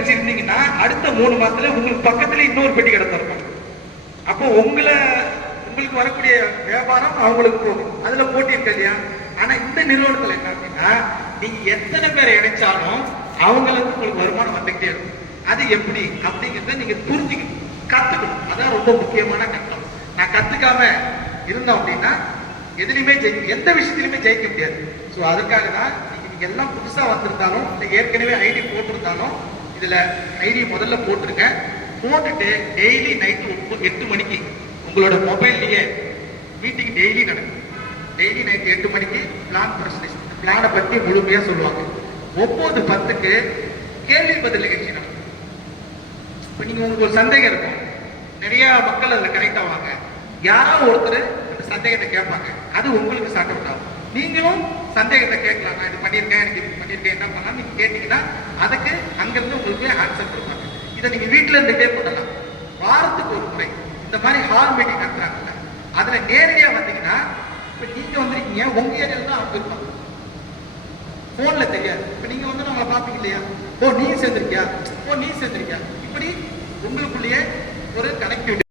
இருந்தீங்கன்னா அடுத்த மூணு மாசத்துல உங்களுக்கு பக்கத்துல இன்னொரு பெட்டி கடை திறப்பாங்க அப்போ உங்களை உங்களுக்கு வரக்கூடிய வியாபாரம் அவங்களுக்கு போகும். அதுல போட்டி இருக்கு இல்லையா? ஆனா இந்த நிறுவனத்துல என்ன அப்படின்னா நீங்க எத்தனை பேரை இணைச்சாலும் அவங்களுக்கு உங்களுக்கு வருமானம் வந்துகிட்டே இருக்கும். அது எப்படி? அப்படிங்கிறத நீங்க புரிஞ்சுக்கணும். கத்துக்கணும். அதான் ரொம்ப முக்கியமான கட்டம். நான் கத்துக்காம இருந்தோம் அப்படின்னா எதுலையுமே ஜெயிக்க எந்த விஷயத்திலுமே ஜெயிக்க முடியாது. ஸோ அதுக்காக தான் நீங்க எல்லாம் புதுசா வந்திருந்தாலும் ஏற்கனவே ஐடி போட்டிருந்தாலும் இதுல ஐடி முதல்ல போட்டுருங்க. போட்டுட்டு டெய்லி நைட்டு எட்டு மணிக்கு உங்களோட மொபைல்லையே மீட்டிங் டெய்லி நடக்கும். டெய்லி நைட் எட்டு மணிக்கு பிளான் பிரசன்டேஷன் பிளானை பத்தி முழுமையா சொல்லுவாங்க. ஒன்பது பத்துக்கு கேள்வி பதில் நிகழ்ச்சி நடக்கும். இப்போ நீங்க உங்களுக்கு ஒரு சந்தேகம் இருக்கும். நிறைய மக்கள் அதில் கனெக்ட் ஆவாங்க. யாரோ ஒருத்தர் அந்த சந்தேகத்தை கேட்பாங்க. அது உங்களுக்கு சார்ட் அவுட் ஆகும். நீங்களும் சந்தேகத்தை கேட்கலாம். நான் இது பண்ணியிருக்கேன் எனக்கு இது பண்ணியிருக்கேன் என்ன பண்ணலாம் நீங்க கேட்டீங்கன்னா அதுக்கு அங்கிருந்து இதை நீங்க வீட்டுல இருந்துட்டே பண்ணலாம் வாரத்துக்கு ஒரு முறை இந்த மாதிரி ஹால் மீட்டிங் நடத்துறாங்கல்ல அதுல நேரடியா வந்தீங்கன்னா இப்ப நீங்க வந்திருக்கீங்க உங்க ஏரியால தான் அவங்க இருப்பாங்க. போன்ல தெரியாது. இப்ப நீங்க வந்து நம்மளை பாப்பீங்க இல்லையா? ஓ நீ சேர்ந்திருக்கியா? ஓ நீ சேர்ந்திருக்கியா? இப்படி உங்களுக்குள்ளேயே ஒரு கனெக்டிவிட்டி